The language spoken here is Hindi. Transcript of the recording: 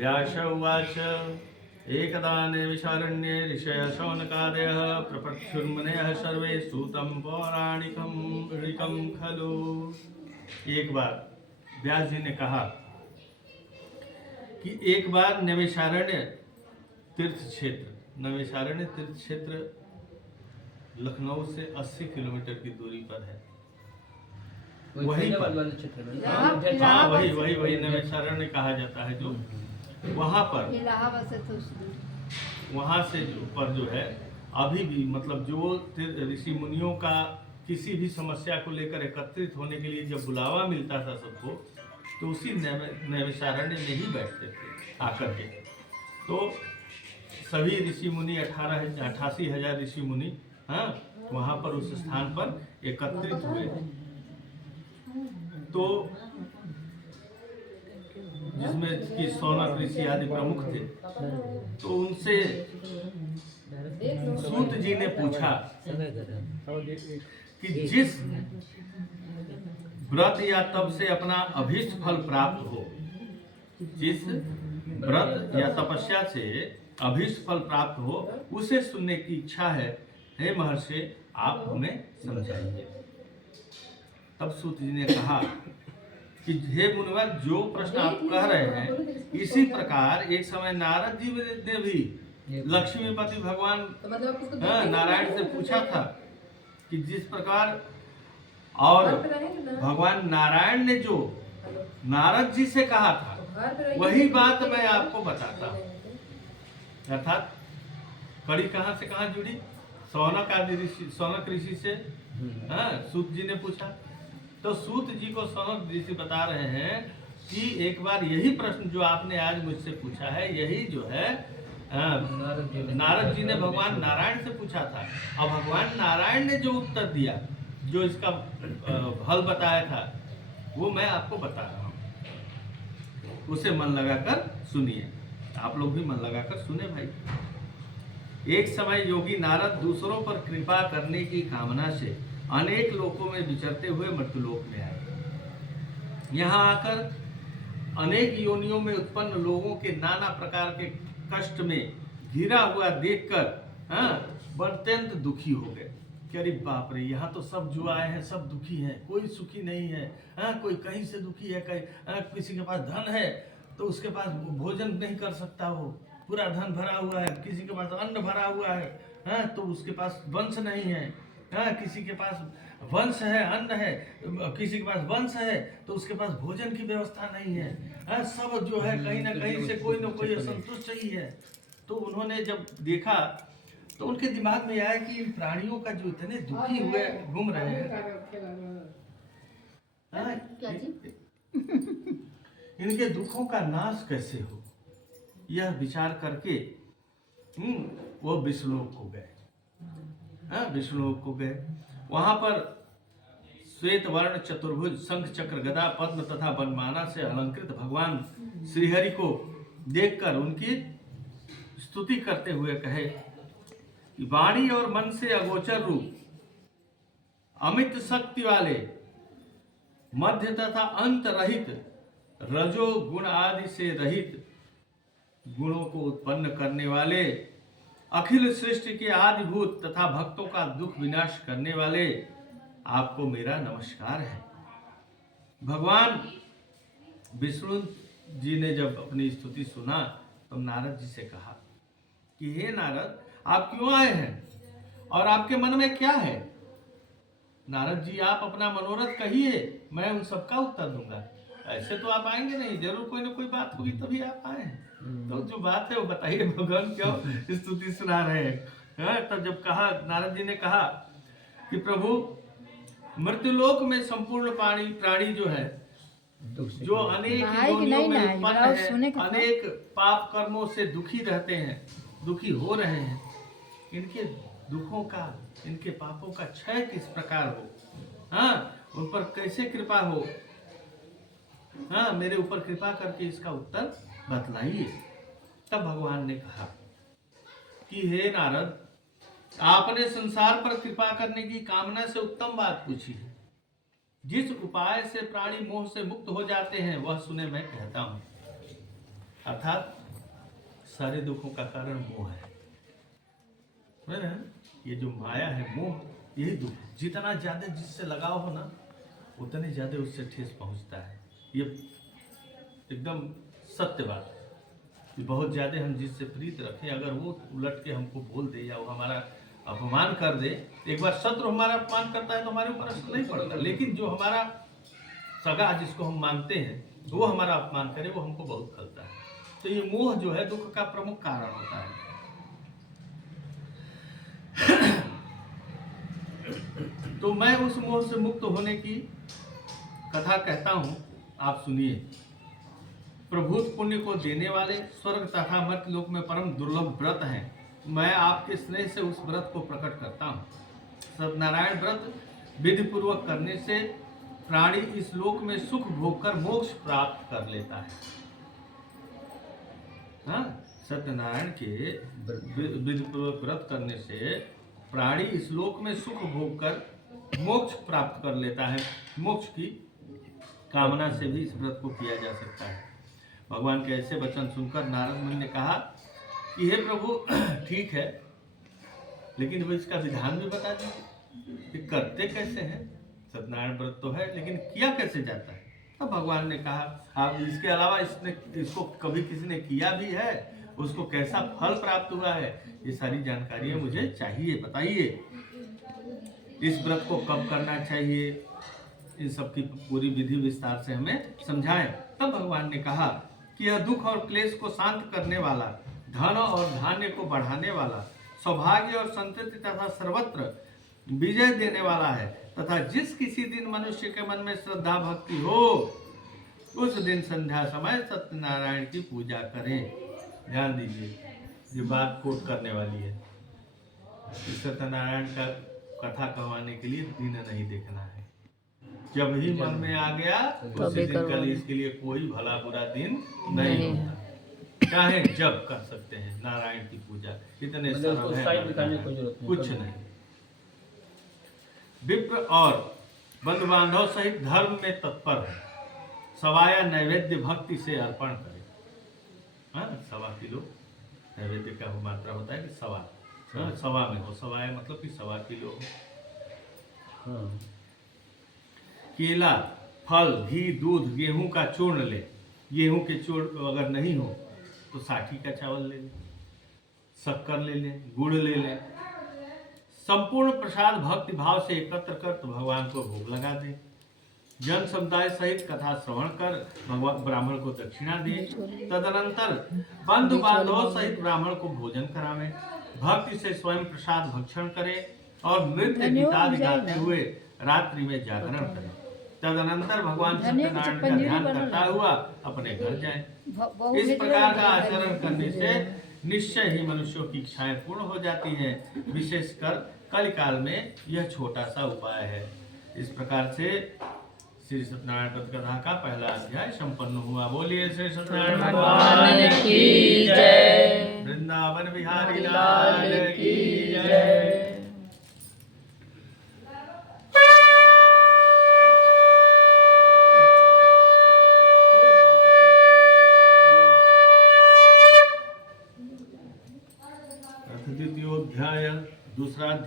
व्यास उवाच एकदा नैमिषारण्ये ऋषयः शौनकादयः प्रपत्युर्मुनयः सर्वे सूतं पौराणिकं खलु। एक बार व्यास जी ने कहा कि एक बार नैमिषारण्य तीर्थ क्षेत्र लखनऊ से 80 किलोमीटर की दूरी पर है। वहीं पर वही नैमिषारण्य कहा जाता है। जो वहाँ से जो पर जो है अभी भी मतलब जो ऋषि मुनियों का किसी भी समस्या को लेकर एकत्रित होने के लिए जब बुलावा मिलता था सबको, तो उसी नैमिषारण्य में ही बैठते थे आकर के। तो सभी ऋषि मुनि 88,000 ऋषि मुनि वहाँ पर उस स्थान पर एकत्रित हुए। तो जिसमें कि शौनक ऋषि आदि प्रमुख थे। तो उनसे सूत जी ने पूछा कि जिस व्रत या तप से अपना अभीष्ट फल प्राप्त हो, जिस व्रत या तपस्या से अभीष्ट फल प्राप्त हो, उसे सुनने की इच्छा है। हे महर्षि, आप हमें समझाइए। तब सूत जी ने कहा कि हे मुनिवर, जो प्रश्न आप कह रहे हैं, इसी प्रकार एक समय नारद जी ने भी लक्ष्मीपति भगवान नारायण से पूछा था कि जिस प्रकार, और भगवान नारायण ने जो नारद जी से कहा था वही बात मैं आपको बताता हूँ। अर्थात कड़ी कहाँ से कहाँ जुड़ी? शौनक ऋषि से सूत जी ने पूछा। तो सूत जी को शौनक ऋषि बता रहे हैं कि एक बार यही प्रश्न जो आपने आज मुझसे पूछा है, यही जो है नारद जी ने भगवान नारायण से पूछा था। और भगवान नारायण ने जो उत्तर दिया, जो इसका फल बताया था, वो मैं आपको बता रहा हूँ। उसे मन लगाकर सुनिए। आप लोग भी मन लगाकर सुने भाई। एक समय योगी नारद दूसरों पर कृपा करने की कामना से अनेक लोकों में विचरते हुए मर्त्यलोक में आए। यहाँ आकर अनेक योनियों में उत्पन्न लोगों के नाना प्रकार के कष्ट में घिरा हुआ देखकर अत्यंत दुखी हो गए कि अरे बाप रे, यहाँ तो सब जो आए हैं सब दुखी हैं, कोई सुखी नहीं है। कोई कहीं से दुखी है, कहीं किसी के पास धन है तो उसके पास भोजन नहीं कर सकता, वो पूरा धन भरा हुआ है। किसी के पास अन्न भरा हुआ है तो उसके पास वंश नहीं है। किसी के पास वंश है, अन्न है, किसी के पास वंश है तो उसके पास भोजन की व्यवस्था नहीं है। सब जो है कहीं ना कहीं से कोई ना कोई असंतुष्ट ही है। तो उन्होंने जब देखा तो उनके दिमाग में आया कि इन प्राणियों का जो इतने दुखी हुए घूम रहे हैं, इनके दुखों का नाश कैसे हो, यह विचार करके वो विष्णुलोक को गए। विष्णुलोक को गए। वहां पर श्वेत वर्ण चतुर्भुज शंख चक्र गदा पद्म तथा वनमाला से अलंकृत भगवान श्रीहरि को देखकर उनकी स्तुति करते हुए कहे कि वाणी और मन से अगोचर रूप, अमित शक्ति वाले, मध्य तथा अंत रहित, रजो गुण आदि से रहित, गुणों को उत्पन्न करने वाले, अखिल सृष्टि के आदिभूत तथा भक्तों का दुख विनाश करने वाले, आपको मेरा नमस्कार है। भगवान विष्णु जी ने जब अपनी स्तुति सुना तो नारद जी से कहा कि हे नारद, आप क्यों आए हैं और आपके मन में क्या है? नारद जी, आप अपना मनोरथ कहिए, मैं उन सबका उत्तर दूंगा। ऐसे तो आप आएंगे नहीं, जरूर कोई ना कोई बात होगी तभी आप आए हैं। तो जो बात है वो बताइए, भगवान क्यों स्तुति सुना रहे हैं? तब जब कहा, नारद जी ने कहा कि प्रभु, मृत्युलोक में संपूर्ण प्राणी जो है, जो अनेक योनियों में उत्पन्न है, अनेक पाप कर्मों से दुखी रहते हैं, दुखी हो रहे हैं, इनके दुखों का, इनके पापों का क्षय किस प्रकार हो, उन पर कैसे कृपा हो, मेरे ऊपर कृपा करके इसका उत्तर बतलाइए। तब भगवान ने कहा कि हे नारद, आपने संसार पर कृपा करने की कामना से उत्तम बात पूछी है। जिस उपाय से प्राणी मोह से मुक्त हो जाते हैं वह सुने मैं कहता हूं। अर्थात सारे दुखों का कारण मोह है ना? ये जो माया है, मोह, यही दुख। जितना ज्यादा जिससे लगाव हो ना, उतने ज्यादा उससे ठेस पहुंचता है। ये एकदम सत्य बात है कि बहुत ज्यादा हम जिससे प्रीत रखें, अगर वो उलट के हमको बोल दे या वो हमारा अपमान कर दे, एक बार शत्रु हमारा अपमान करता है तो हमारे ऊपर असर नहीं पड़ता, लेकिन जो हमारा सगा जिसको हम मानते हैं वो हमारा अपमान करे, वो हमको बहुत खलता है। तो ये मोह जो है दुख का प्रमुख कारण होता है। तो मैं उस मोह से मुक्त होने की कथा कहता हूं, आप सुनिए। प्रभुत पुण्य को देने वाले स्वर्ग तथा मर्त्य लोक में परम दुर्लभ व्रत हैं। मैं आपके स्नेह से उस व्रत को प्रकट करता हूँ। सत्यनारायण व्रत विधि पूर्वक करने से प्राणी इस लोक में सुख भोग कर मोक्ष प्राप्त कर लेता है। हाँ, सत्यनारायण के विधि पूर्वक व्रत करने से प्राणी इस लोक में सुख भोग कर मोक्ष प्राप्त कर लेता है। मोक्ष की कामना से भी इस व्रत को किया जा सकता है। भगवान के ऐसे वचन सुनकर नारद मुनि ने कहा कि हे प्रभु, ठीक है, लेकिन वो इसका विधान भी बता दीजिए कि करते कैसे हैं। सत्यनारायण व्रत तो है, लेकिन किया कैसे जाता है। तो भगवान ने कहा, आप इसके अलावा इसको कभी किसी ने किया भी है, उसको कैसा फल प्राप्त हुआ है, ये सारी जानकारियां मुझे चाहिए, बताइए। इस व्रत को कब करना चाहिए, इन सब की पूरी विधि विस्तार से हमें समझाएं। तब भगवान ने कहा कि यह दुख और क्लेश को शांत करने वाला, धन और धान्य को बढ़ाने वाला, सौभाग्य और संतति तथा सर्वत्र विजय देने वाला है, तथा जिस किसी दिन मनुष्य के मन में श्रद्धा भक्ति हो, उस दिन संध्या समय सत्यनारायण की पूजा करें। ध्यान दीजिए, ये बात कोट करने वाली है। सत्यनारायण का कथा कहवाने के लिए दिन नहीं देखना है। जब ही मन में आ गया उसी दिन कल, इसके लिए कोई भला बुरा दिन नहीं होता। चाहे जब कर सकते हैं नारायण की पूजा, इतने सरल है, कुछ नहीं। विप्र और बंधु बांधव सहित धर्म में तत्पर है, सवाया नैवेद्य भक्ति से अर्पण करें। हाँ, 1.25 किलो नैवेद्य का मात्रा होता है कि सवा में हो, सवाया मतलब कि 1.25 किलो हो। हाँ। केला, फल, घी, दूध, गेहूं का चूर्ण ले। गेहूं के चूर्ण अगर नहीं हो तो 60 का चावल ले लें, शक्कर ले लें, गुड़ ले लें। संपूर्ण प्रसाद भक्ति भाव से एकत्र कर तो भगवान को भोग लगा दें। जन समुदाय सहित कथा श्रवण कर भगवान ब्राह्मण को दक्षिणा दें। तदनंतर बंधु बांधव सहित ब्राह्मण को भोजन करावें। भक्ति से स्वयं प्रसाद भक्षण करें और नृत्य गीतादि गाते हुए रात्रि में जागरण करें। तदनंतर भगवान सत्यनारायण का ध्यान करता हुआ अपने घर जाएं। इस प्रकार का आचरण करने से निश्चय ही मनुष्यों की इच्छाएं पूर्ण हो जाती हैं। विशेषकर कलिकाल में यह छोटा सा उपाय है। इस प्रकार से श्री सत्यनारायण व्रत कथा का पहला अध्याय संपन्न हुआ। बोलिए श्री सत्यनारायण भगवान की जय। वृंदावन बिहारी लाल की जय।